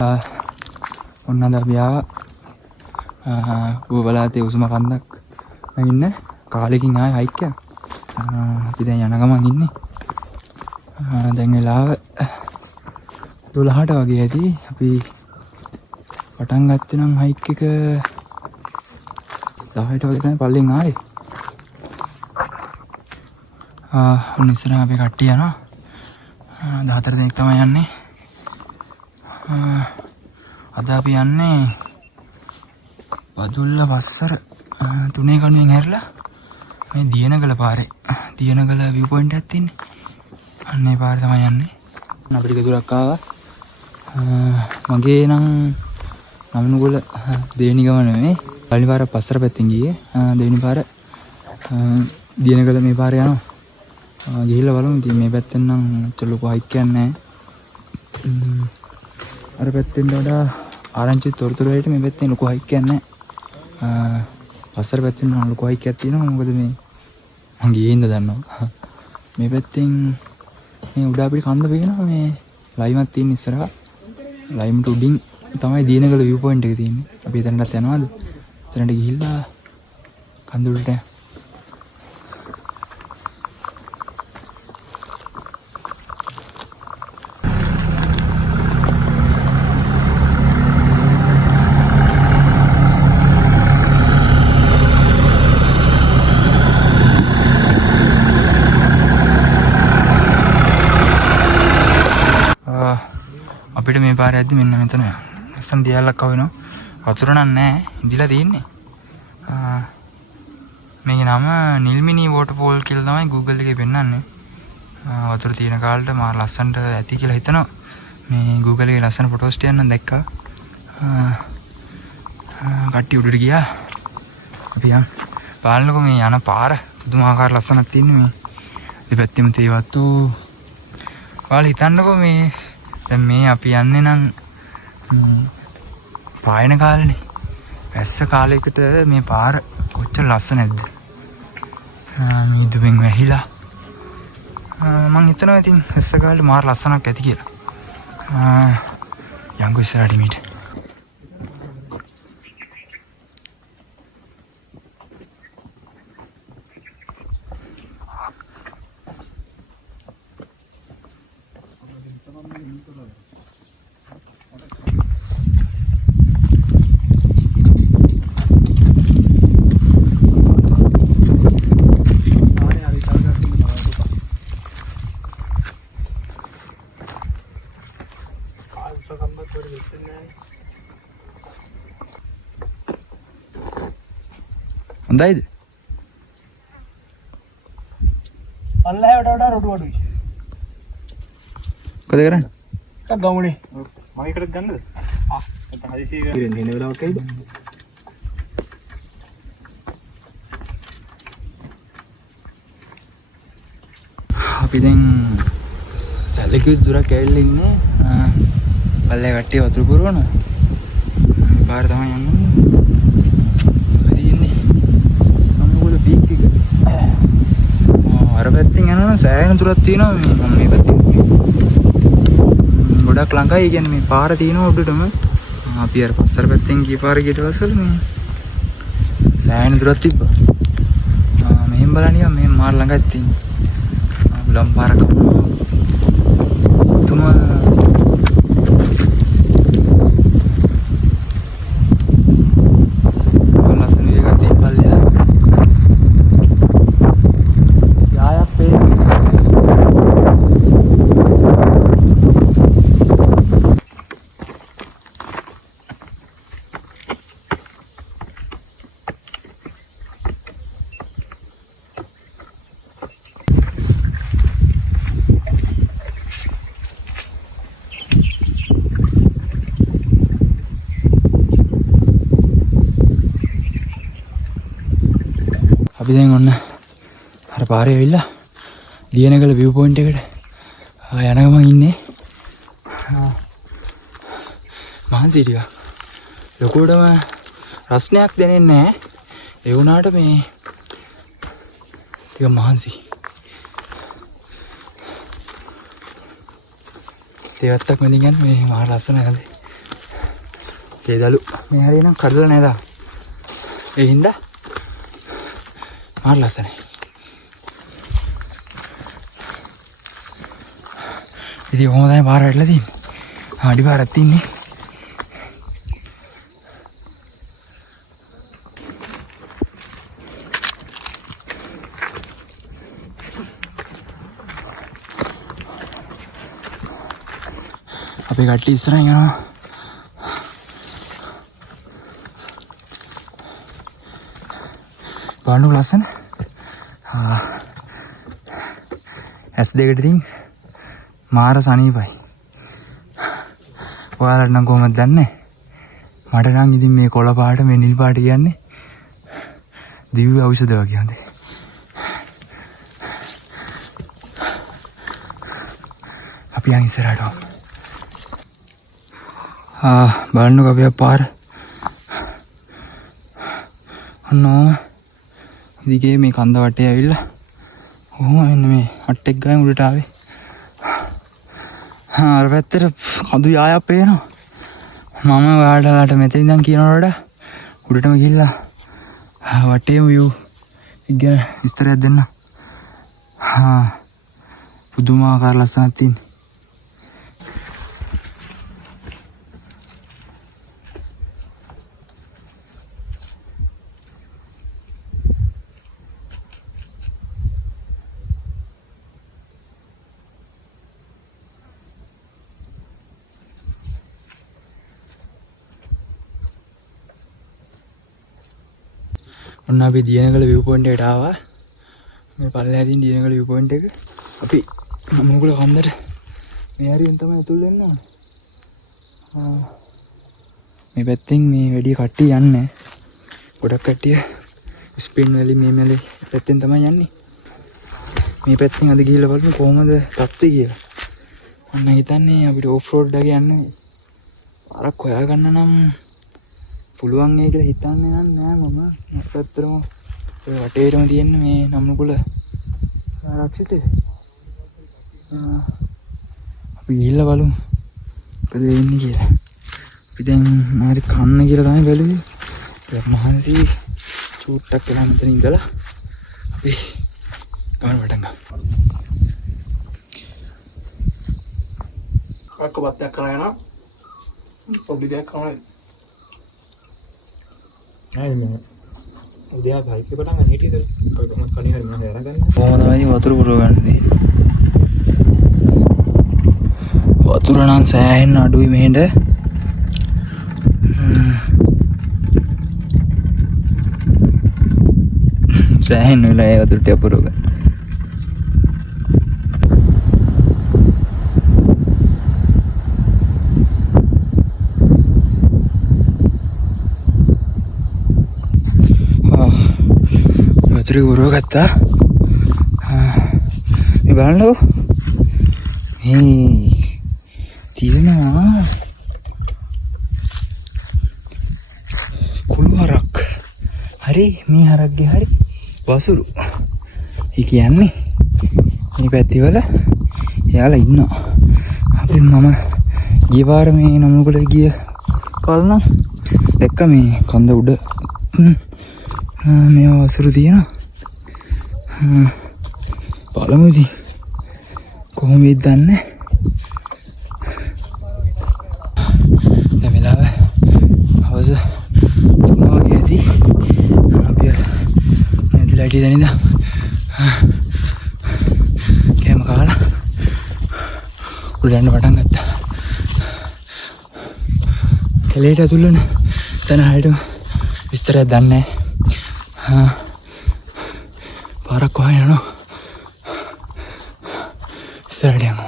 ඔන්න අද අපි ආවා ඌබලාතේ උසම කන්දක් ඉන්න කාලෙකින් ආයේ හයික් එකක්. අපි දැන් යන ගමන් ඉන්නේ. දැන් වෙලාව 12ට වගේ ඇති. අපි පටන් ගත්තේ නම් හයික් එක 10ට වගේ තමයි පල්ලෙන් ආවේ. ඔන්න ඉස්සරහ අපි කට්ටිය යනවා. 14 දෙනෙක් තමයි යන්නේ. අද අපි යන්නේ වදුල්ල වස්සර 3 කණුවෙන් හැරිලා මේ දියනගල පාරේ. දියනගල view point එකක් තියෙන්නේ. අන්න ඒ පාරේ තමයි යන්නේ. අපිට ටික දුරක් ආවා. මගේ නම් නමනුගල දෙවෙනි ගමන නෙමෙයි. පළවෙනි පාර පස්සර පැත්තෙන් ගියේ. දෙවෙනි පාර දියනගල මේ පාරේ යනවා. ගිහිල්ලා බලමු. ඉතින් මේ පැත්තෙන් නම් ලොකු හයික් එකක් නැහැ. අර පැත්තෙන් වඩා ආරංචි තොරතුරු වලට මේ පැත්තෙන් ලොකු හයික් එකක් නැහැ. පස්සර පැත්තෙන් නම් ලොකු හයික් එකක් තියෙනවා. මොකද මේ මං ගියේ ඉඳ දන්නවා. මේ පැත්තෙන් මේ උඩ අපිට කන්ද පේනවා. මේ ලයිමක් තියෙන ඉස්සරහා. ලයිමට උඩින් තමයි දියනගල view point එක තියෙන්නේ. අපි එතනටත් යනවාද? එතනට ගිහිල්ලා කන්ද උඩට අපිට මේ පාරේ යද්දි මෙන්න මෙතන ලස්සන දියල්ලක් ආවෙනවා. වතුර නැහැ. ඉඳිලා තියෙන්නේ. මේකේ නම නිල්මිනි වෝටර්ෆෝල් කියලා තමයි Google එකේ පෙන්නන්නේ. වතුර තියෙන කාලට මා ලස්සනට ඇති කියලා හිතනවා. මේ Google එකේ ලස්සන ෆොටෝස් ටිකක් නම් දැක්කා. කට්ටිය උඩට ගියා. අපි යන් බලන්නකො මේ යන පාර පුදුමාකාර ලස්සනක් තියෙන්නේ මේ. දෙපැත්තෙම තේවත්තු. ඔයාලා හිතන්නකො මේ දැන් මේ අපි යන්නේ නම් පායන කාලේනේ. වැස්ස කාලයකට මේ පාර කොච්චර ලස්සන නැද්ද? මේ දුවෙන් වැහිලා. මං හිතනවා ඉතින් වැස්ස කාලේ මාර ලස්සනක් ඇති කියලා. යංගු ඉස්සරහට මීට. හොඳයිද? අල්ලහැවට වඩා රොඩු අඩුයි. මොකද කරන්නේ? එකක් ගමුනේ. මම එකට ගන්නද? නැත්නම් හදිසිය ඉරෙන් එන වෙලාවක් ඇයිද? අපි දැන් සැලකිය දුරක් ඇවිල්ලා ඉන්නේ. පල්ලේ කට්ටිය වතුර පුරවනවා. මේ පාර තමයි යන්නේ. අර පැත්තෙන් යනවා සෑහෙන දුරක් තියෙනවා. මම මේ පැත්තෙන් ගොඩක් ළඟයි. කියන්නේ මේ පාර තියෙනවා උඩටම. අපි අර පස්සර පැත්තෙන් ගිය පාර ගියට පස්සේ මේ සෑහෙන දුරක් තිබ්බා. මෙහෙම බලනියා මෙහෙම මාර ළඟයි තියෙන්නේ. බුලම් පාරක තුම අපි දැන් ඔන්න අර පාරේ ඇවිල්ලා දියනගල view point එකට යන ගමන් ඉන්නේ. මහන්සි ටික ලොකුටම රස්නයක් දැනෙන්නේ නැහැ. ඒ වුණාට මේ ටික මහන්සි. තේවත්තක් මැදින් යන මේ මහ ලස්සන ගඳ. ඒ දලු මේ හරිය නම් කඩලා නේද? ඒ හින්දා මාර ලස්සනයි. ඉතින් කොහොමද මේ පාර වැටලා තියෙන්නේ? අඩි පාරක් තින්නේ. අපේ කට්ටිය ඉස්සරහින් යනවා. බලන්න ලස්සන. ඇස් දෙකට තින් මාර සනීපයි. ඔයාලට නම් කොහොමද දන්නේ? මට නම් ඉතින් මේ කොළ පාට මේ නිල් පාට කියන්නේ දිව්‍ය ඖෂධ වගේ හොඳයි. අපි යන් ඉස්සරහට. බලන්නකෝ අපි පාර. අන්නෝ දිගේ මේ කන්ද වටේ ඇවිල්ලා කොහොම මෙන්න මේ අට්ටෙක් ගාන උඩට ආවේ. අර පැත්තට කඳු යායක් පේනවා. මම ඔයාලට මෙතන ඉඳන් කියනවට වඩා උඩටම ගිහිල්ලා වටේම view ඉගෙන විස්තරයක් දෙන්න. පුදුමාකාර ලස්සනක් තියෙනවා. ඔන්න අපි දියනගල view point එකට ආවා. මේ පල්ලෙහා තියෙන දියනගල view point එක. අපි මොනකල කන්දට මේ හරියෙන් තමයි ඇතුල් වෙන්න ඕනේ. මේ පැත්තෙන් මේ වැඩි කට්ටිය යන්නේ. ගොඩක් කට්ටිය ස්පින් වැලි මේ මෙලි පැත්තෙන් තමයි යන්නේ. මේ පැත්තෙන් අද ගිහිල්ලා බලමු කොහොමද තත්ත්වය කියලා. ඔන්න හිතන්නේ අපිට ඕෆ් රෝඩ් එක යන්න පාරක් හොයාගන්න නම් පුළුවන් ඒ කියලා හිතන්නේ නෑ මම. නැත්තරම ඔය වටේටම තියෙන මේ නම්නුකුල ආරක්ෂිතේ. අපි ගිහිල්ලා බලමු මොකද වෙන්නේ කියලා. අපි දැන් මාරි කන්න කියලා තමයි බැලුවේ. ඒක මහන්සි චූට්ටක් වෙලා මෙතන ඉඳලා අපි ගමන පටන් ගමු. කක්කපත්යක් කරලා යනවා. පොඩි දෙයක් කරනවා. නෑ උදේ බයික් එක පටන් ගන්න හිටියද? අපි කොහොමද කණේ හරි මොනවද අරගන්න? කොහොමද තමයි වතුර පුරව ගන්නදී. වතුර නම් සෑහෙන්න අඩුයි මෙහෙට. සෑහෙන්න වෙලා ඒ වතුර ටික පුරව ගන්න. වතුරේ පුරව ගත්තා. මේ බලන්නකෝ. මේ තියෙනවා කුළු හරක්. හරි මේ හරක්ගේ හරි වසුරු. ඒ කියන්නේ මේ පැතිවල එයාලා ඉන්නවා. අපි මම ගිය පාර මේ නමුකල ගිය කල්නම් දැක්ක මේ කන්ද උඩ මේ වසුරු තියෙනවා. බලමු ඉතින් කොහොමද දන්නේ. දැන් වෙලාව හවස 3 වගේ ඇති. අපි නැතිලා හිටිය දැන් ඉඳන් කෑම කාලා උඩ යන්න පටන් ගත්තා. කැලේට ඇතුල් වෙන තැන හරියට විස්තරයක් දන්නේ නැහැ. පාරක් කොහේ යනවා? ඉස්සරහට යමු.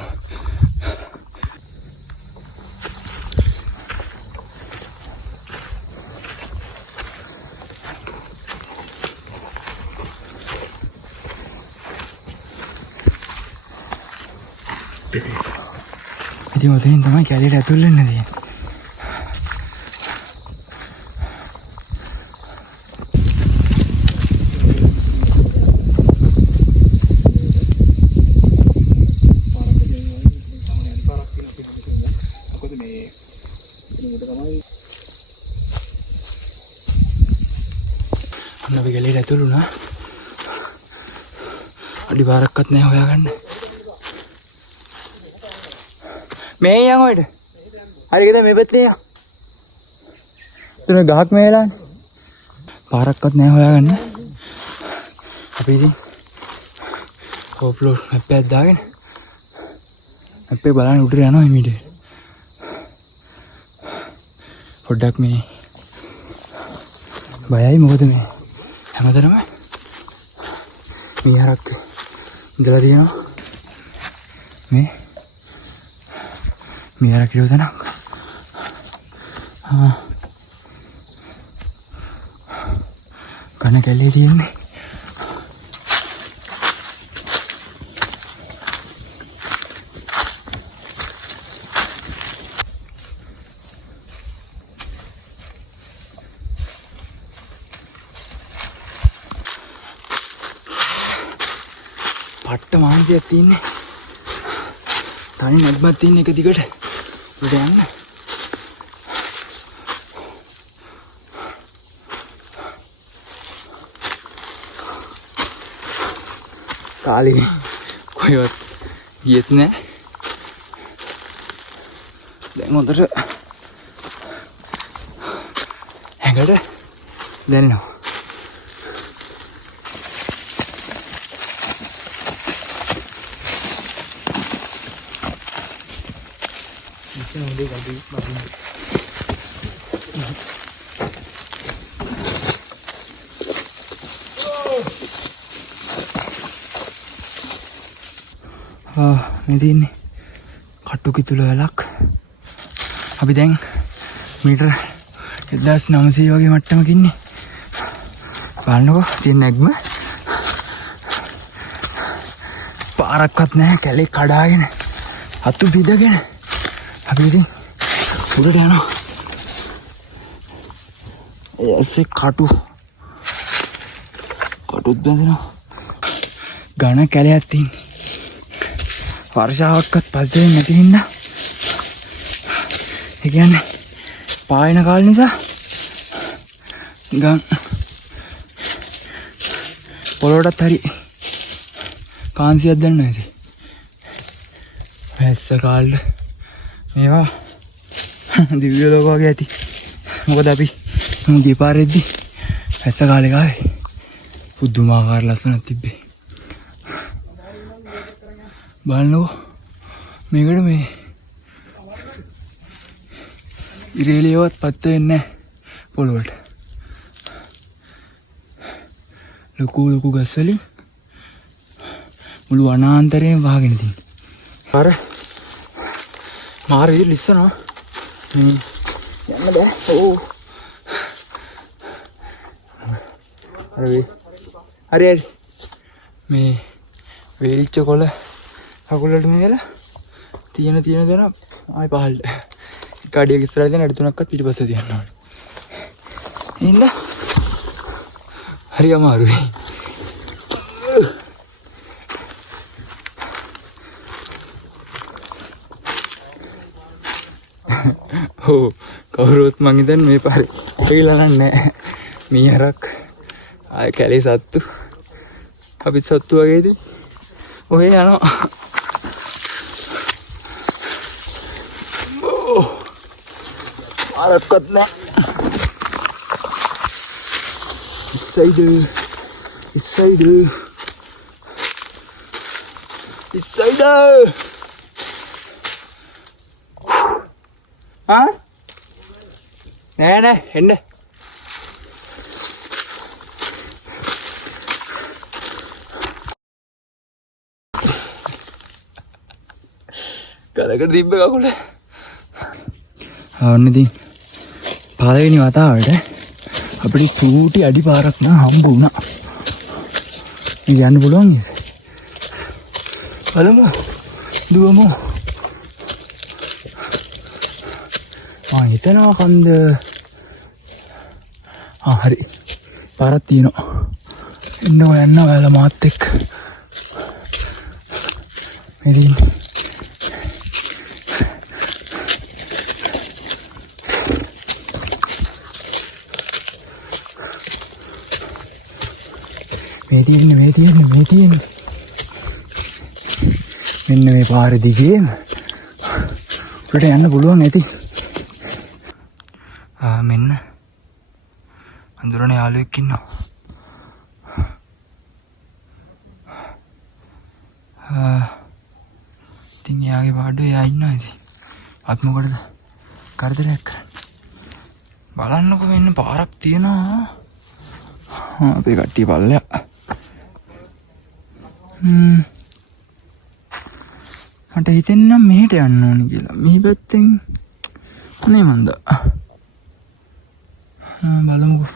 ඉතින් ඔතනින් තමයි කැලේට ඇතුල් වෙන්න තියෙන්නේ. ඇතුළුනා. අඩි පාරක්වත් නැහැ හොයාගන්න. මේ යන් ඔයද? හරිද මේ පැත්තේ යන්. තුන ගහක් මේලානේ. පාරක්වත් නැහැ හොයාගන්න. අපි ඉතින් කොප්ලෝඩ් මැප් එකක් දාගෙන මැප් එක බලන්න උඩට යනවා ඉමීඩියට්. පොඩ්ඩක් මේ බයයි මොකද මේ හැමතැනම මීහරක් ඉඳලා තියෙනවා. මේ මීහරක් ඉරව තැනක්. කන කැලේ තියෙන්නේ. පට්ට මාංශයක් තියෙන්නේ. තනි නැත්මත් තියෙන එක දිගට උඩ යන්න. කාලේ කොහෙවත් ගියෙත් නෑ. දැන් හොඳට ඇඟට දැනෙනවා. මේ තියෙන්නේ කටු කිතුල වලක්. අපි දැන් මීටර් 1900 වගේ මට්ටමක ඉන්නේ. බලන්නකෝ තියෙන නැග්ම. පාරක්වත් නැහැ. කැලේ කඩාගෙන අතු පිදගෙන අපි ඉතින් උඩට යනවා. ඇස්සේ කටුත් බැඳෙනවා. ඝන කැලයක් තියෙන්නේ. වර්ෂාවක්වත් පස්සේ නැති හින්දා ඒ කියන්නේ පායන කාල නිසා නිකන් පොළොවටත් හරි කාන්සියක් දැනෙන්නේ නැති. වැස්ස කාලේ මේවා දිව්‍ය ලෝක වගේ ඇති. මොකද අපි ගිය පාරෙද්දි වැස්ස කාලේ කාවේ පුදුමාකාර ලස්සනක් තිබ්බේ. බලන්නකෝ මේකට මේ ඉරේලියවත් පත්ත වෙන්නේ නැහැ පොළොවට. ලොකු ගස් වලින් මුළු වනාන්තරයෙන් වහගෙන තියෙනවා. අර මාර විදිහට ලිස්සනවා. යන්න බෑ. ඕ හරි මේ වේලිච්ච කොළ කකුලට මේලා තියෙන දන ආයි පහළට කඩියක ඉස්සරහට දෙන අඩි 3ක්වත් පිටිපස්සේ තියන්න ඕනේ. ඉන්න හරි අමාරුයි. ඔව් කවුරුත් මං හිතන්නේ මේ පාරේ ඇවිල්ලා නැහැ. මීහරක් ආය කැලේ සත්තු අපිත් සත්තු වගේද ඔහෙ යනවා. පාරක්වත් නැහැ. ඉස්සයිද නෑ එන්න. කලකට තිබ්බ කකුල. ඔන්න ඉතින් පළවෙනි වතාවට අපිට චූටි අඩි පාරක් නම් හම්බ වුණා. මේ යන්න පුළුවන් නේද? බලමු. දුවමු. හිතනවා කන්ද. හරි. පාරක් තියෙනවා. එන්න ඔයාලා මාත් එක්ක. ඉතින් තියෙන්නේ. මෙන්න මේ පාර දිගේම උඩට යන්න පුළුවන් ඇති. මෙන්න අඳුරනේ යාළුවෙක් ඉන්නවා. ඉතින් එයාගේ පාඩුවේ එයා ඉන්නවා ඉතින්. අප මොකටද කරදරයක් කරන්නේ? බලන්නකො මෙන්න පාරක් තියෙනවා. අපේ කට්ටිය පල්ලෙහා. මට හිතෙන්නම් මෙහෙට යන්න ඕනි කියලා. මේ පැත්තෙන් අනේ මන්ද. බලමුකෝ.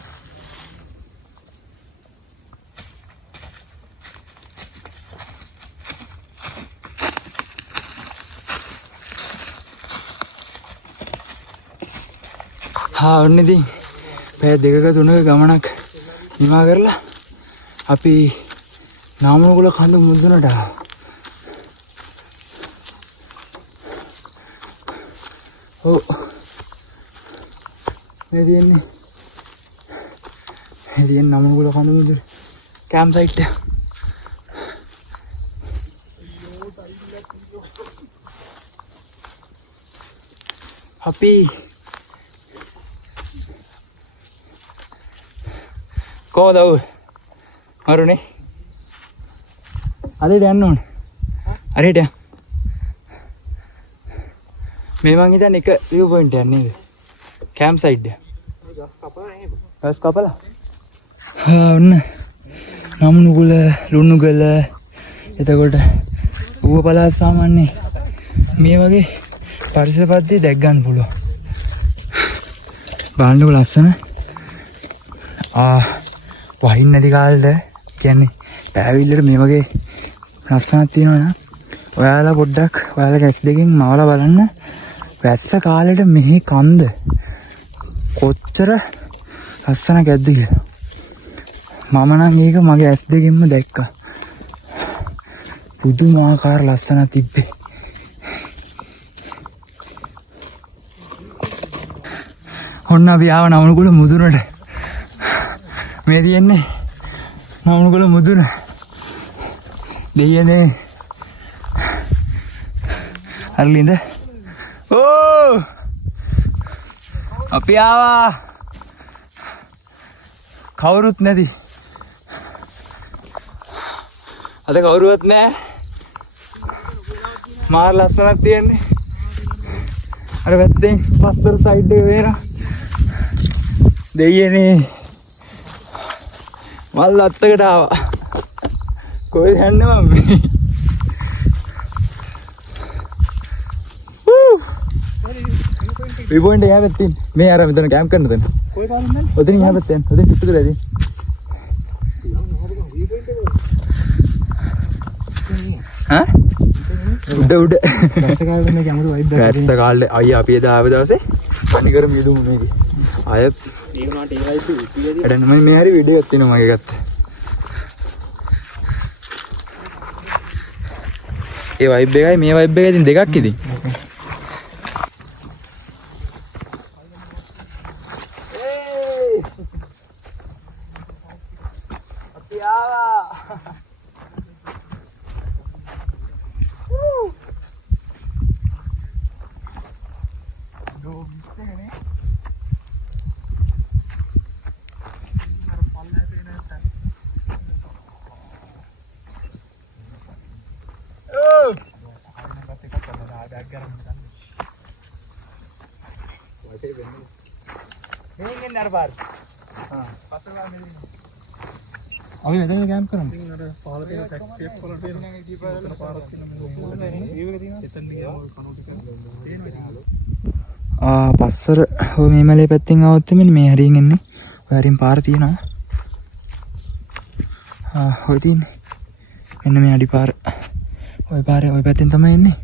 ඔන්න ඉතින් පැය 2ක 3ක ගමනක් නිමා කරලා අපි නාමනගොල කඳු මුදුනට ආවා. මේ තියෙන්නේ නාමනගොල කඳු මුදුන කැම්ප් සයිට් එක. අපි කොහොමද මරුනේ? හරියට යන්න ඕනේ. හරියට යන්න. මේ මං හිතන්නේ එක view point එකක් නේද? camp site එක. ගස් කපලා. ඔන්න නමුනුගල ලුණුගල එතකොට ඌව පළාත් සාමාන්‍ය මේ වගේ පරිසර පද්ධතිය දැක් ගන්න පුළුවන්. බලන්නකො ලස්සන. වහින්න නැති කාලෙට කියන්නේ පෑවිල්ලට මේ වගේ රස්සාවක් තියෙනවා නම් ඔයාලා පොඩ්ඩක් ඔයාලගේ ඇස් දෙකෙන් මවලා බලන්න වැස්ස කාලෙට මෙහි කන්ද කොච්චර ලස්සනක් ඇද්ද කියලා. මම නම් ඒක මගේ ඇස් දෙකෙන්ම දැක්කා. පුදුමාකාර ලස්සනක් තිබ්බේ. ඔන්න අපි ආව නවනුගල මුදුනට. මේ තියෙන්නේ නවනුගල මුදුන. දෙයනේ අරලින්ද අපි ආවා. කවුරුත් නැති. අද කවුරුවත් නැහැ. මාර ලස්සනක් තියෙන්නේ. අර වැද්දෙන් පස්සට සයිඩ් එක වේරා. දෙයනේ මල් අත්තකට ආවා. කොහෙද යන්නේ මම මේ? view point එක හැබැයි තියෙන. මේ අර මෙතන කැම්ප් කරන තැන. කොයි පාරෙන්ද? ඔතනින් හැබැයි තියෙන. ඔතනින් චුට්ටු කරලා තියෙන. උඩ රැස්ස කාලේ මේ කැමරු වයිබ් එකක්. රැස්ස කාලේ අයියා අපි එදා ආව දවසේ පණිකර මිදුමු මේකේ. අය ඒ වුණාට ඒ වයිබ් උපියදී. එඩ නම් මේ හරි වීඩියෝ එකක් තියෙනවා මගේ ගත්තා. ඒ වයිබ් එකයි මේ වයිබ් එකයි ඉතින් දෙකක් ඉතින්. අපි ආවා. අපි මෙතන කැම්ප් කරමු. ඉතින් අර පාල තියෙන ටැක්සියක් වල තියෙන පාරක් තියෙනවා. පස්සර ඔය මේ මලේ පැත්තෙන් ආවොත් මෙන්න මේ හරියෙන් එන්නේ. ඔය හරියෙන් පාර තියෙනවා. ඔය තියෙන්නේ. මෙන්න මේ අඩි පාර. ඔය පාරේ ඔය පැත්තෙන් තමයි එන්නේ.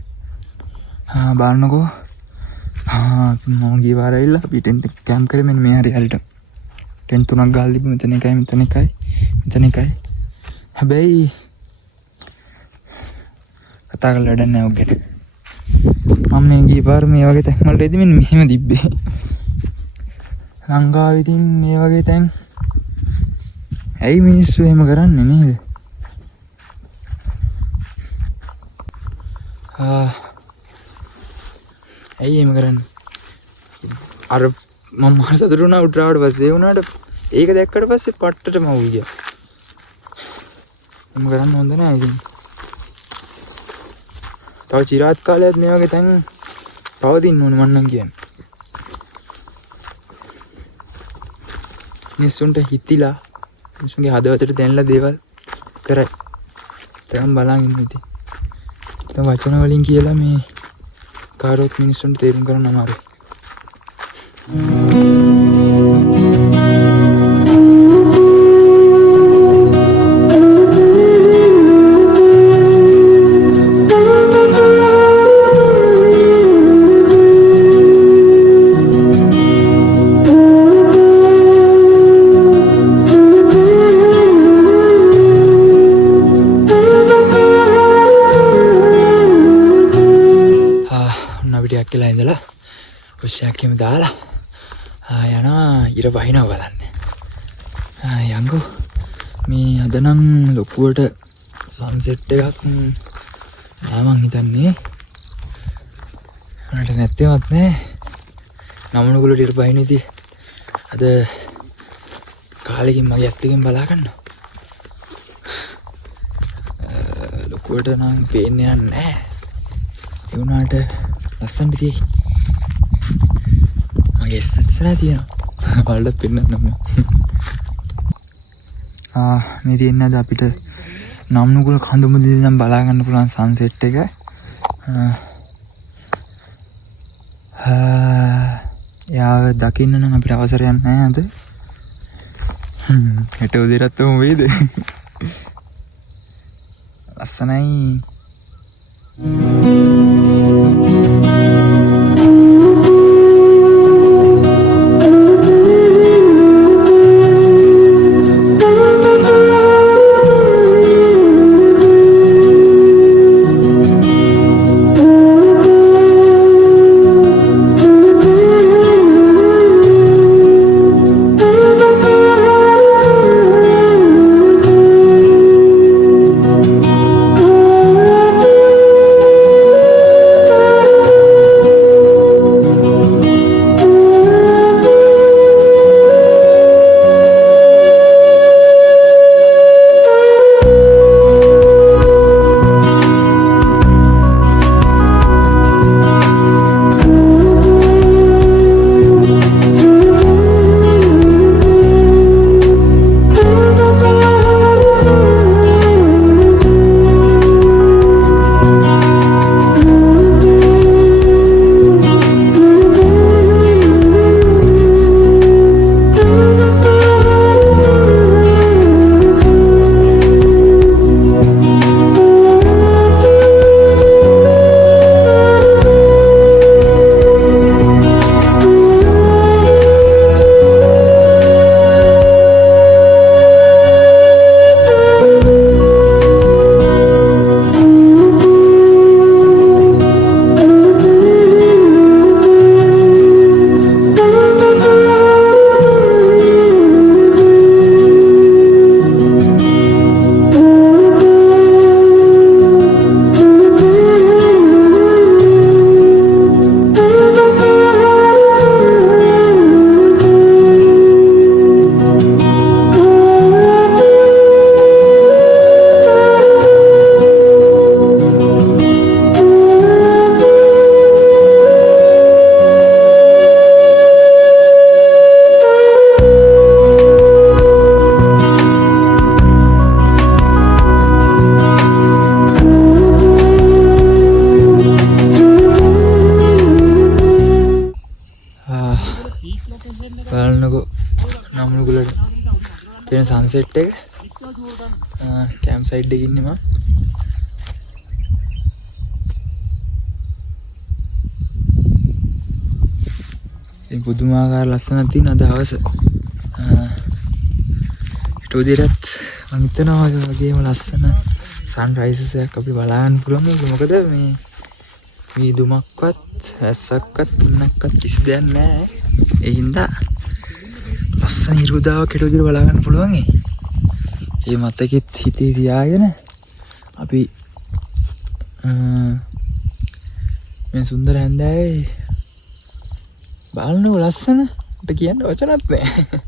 බලන්නකෝ. මම ගිය පාර ඇවිල්ලා අපි ටෙන්ට් එක කැම්ප් කරේ මෙන්න මේ හරියට. ටෙන්ට් තුනක් ගහලා තිබ්බ මෙතන එකයි මෙතන එකයි මෙතන එකයි. හැබැයි කතා කරලා වැඩක් නැහැ ඔක්ගෙට. මම මේ ගිය පාර මේ වගේ තැන් වලට එද්දි මෙන්න මෙහෙම තිබ්බේ. ලංකාවේ ඉතින් මේ වගේ තැන් ඇයි මිනිස්සු එහෙම කරන්නේ නේද? ඇයි එහෙම කරන්නේ? අර මම මාර සතුටු වුණා උඩරාවට පස්සේ. ඒ වුණාට ඒක දැක්කට පස්සේ පට්ටටම අවුල් ගියා. එහෙම කරන්න හොඳ නෑ ඉතින්. තව චිරාත් කාලයක් මේ වගේ තැන් පවතින්න ඕනේ මන්නම් කියන්නේ. මිනිස්සුන්ට හිතිලා මිනිස්සුන්ගේ හදවතට දැනලා දේවල් කරයි. දැන් බලන් ඉන්න ඉතින්. දැන් වචන වලින් කියලා මේ කාටවත් මිනිස්සුන්ට තේරුම් කරන්න අමාරුයි. කියලා ඉඳලා උස්සයක් එහෙම දාලා යනවා ඉර බහිනවා බලන්න. යංගෝ මේ අද නම් ලොකුවට සන්සෙට් එකක් නෑ මං හිතන්නේ. මට නැත්තේවත් නෑ. නමනගුලට ඉර බහින ඉතින් අද කාලෙකින් මගේ ඇස් දෙකෙන් බලා ගන්නවා. ලොකුවට නම් පේන්නේ නැහැ. ඒ වුණාට ලස්සනට තියෙයි. මගේ ඉස්සරහ තියෙනවා. වලට පෙන්නන්නම. මේ තියෙන්නේ අද අපිට නම්නුගුල කඳුමුදී නම් බලා ගන්න පුළුවන් සන්සෙට් එක. යාව දකින්න නම් අපිට අවසරයක් නැහැ අද. හෙට උදේටත් උඹ වේද? ලස්සනයි. බලන්නකෝ නම්නුගුලට පේන සන්සෙට් එක. කැම්ප් සයිට් එකේ ඉන්නේ මම. ඉතින් පුදුමාකාර ලස්සනක් තියෙන අද හවස. ඊට උදේටත් මම හිතනවා ඒ වගේම ලස්සන සන්රයිසස් එකක් අපි බලා ගන්න පුළුවන්. මොකද මේ දුමක්වත් ඇස්සක්වත් පින්නක්වත් කිසි දෙයක් නැහැ. ඒ හින්දා ලස්සන ඉරුදාවක් හෙට උදේට බලා ගන්න පුළුවන්. ඒ මතකෙත් හිතේ තියාගෙන අපි මේ සුන්දර හැන්දෑවේ බලන්නකො ලස්සන ට කියන්න වචනත් නෑ.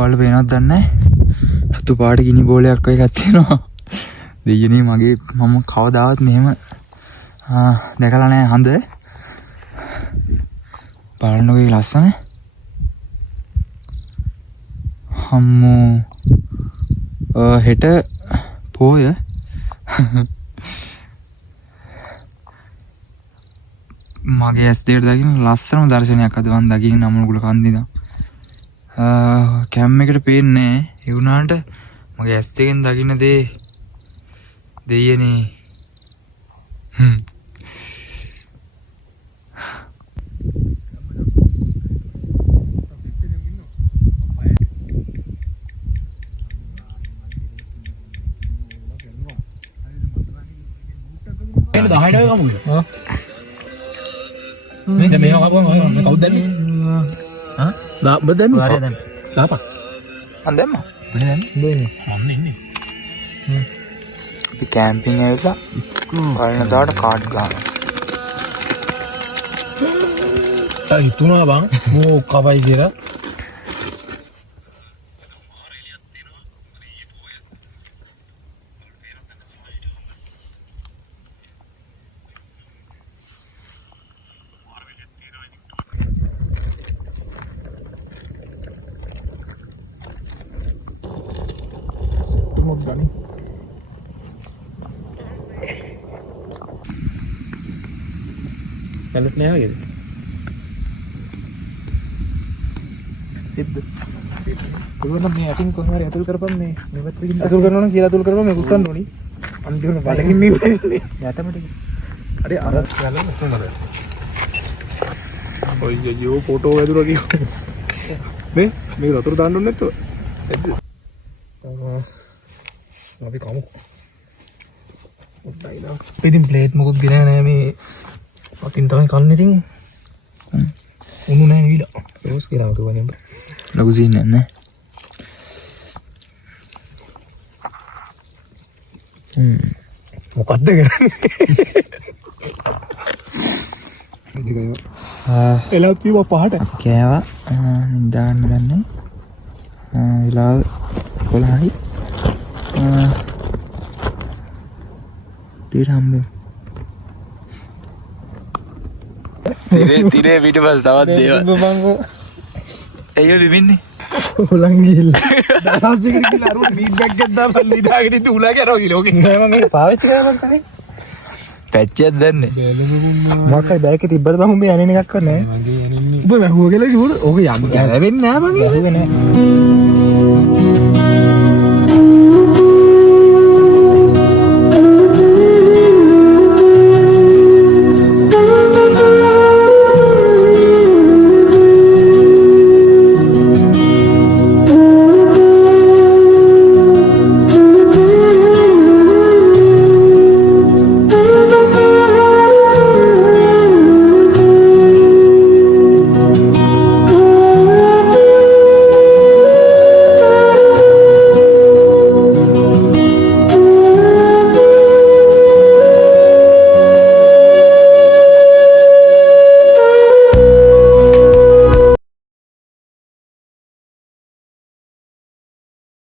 ඔයාලට පේනවද දන්නේ නැහැ. රතු පාට ගිනි බෝලයක් වගේ එකක් තියෙනවා. දෙයියනේ මගේ මම කවදාවත් මෙහෙම දැකලා නැහැ හඳ. බලන්නකෝ ඒ ලස්සන. අම්මෝ. හෙට පොය. මගේ ඇස් දෙකට දකින්න ලස්සනම දර්ශනයක් අද මම දකින්න අමුණුකුල කන්දිනා. කැම් එකට පේන්නේ ඒ වුණාට මගේ ඇස් දෙකෙන් දකින්න දේ දෙයියනේ. එන්න 10ට ගමු. හා. මේ මේවා කවුද දැම්මේ? හා? ඔබ දැම්මේ? වාරය දැම්මේ. දාපන්. මම දැම්මා. මම දැම්මේ. මම ඉන්නේ. අපි කැම්පින් ඇවිල්ලා බලන දාට කාඩ් ගන්නවා. තා හිතුණා බං මෝ කවයි කියලා. ගනි කලත් නෑ වගේද සිද්ද කොහොමද මේ අටින් කොහොම හරි අතුල් කරපන් මේ මෙවත් විදිහින් අතුල් කරනවා නම් කියලා අතුල් කරපන් මේ කුස්සන්න ඕනි අන්තිම බඩගින් මේ යටම ටික අර අර යන්න කොහොමද ඔය යෝ ෆොටෝ වැදුරා කියෝ මේ වතුර දාන්න ඕනේ නැත්ද අපි කමු ඉතින් ප්ලේට් මොකුත් ගෙනෑ නෑ මේ අතින් තමයි කන්න ඉතින් උණු නෑ නිවිලා රෝස් කියලා කිව්වනේ උඹ ලොකු සීන් එකක් නෑ මොකද්ද කරන්නේ ඉතින් එලා කිව්වා පහට කෑවා නිදාන්න දන්නේ වෙලාව 11යි තිරම්බ තිරේ පිටපස් තවත් දේවල් ඇයි ඔය බින්නේ උලන් ගිහිල්ලා දවස් එකකට ගිහිල්ලා අර මීට් බෑග් එකක් දාපන් නිදාගෙන ඉඳි උලා කරා ගිහලා ඕකේ නෑ මම මේක පාවිච්චි කරලා බලන්න පැච්චියක් දැන්නේ මොකක්ද බෑග් එකේ තිබ්බද බං උඹ යන්නේ එකක් කරන්නේ මගේ යන්නේ උඹ වැහුව කියලා කිව්වොත් ඕක යන්න ගැලවෙන්නේ නෑ මගේ වැහුවේ නෑ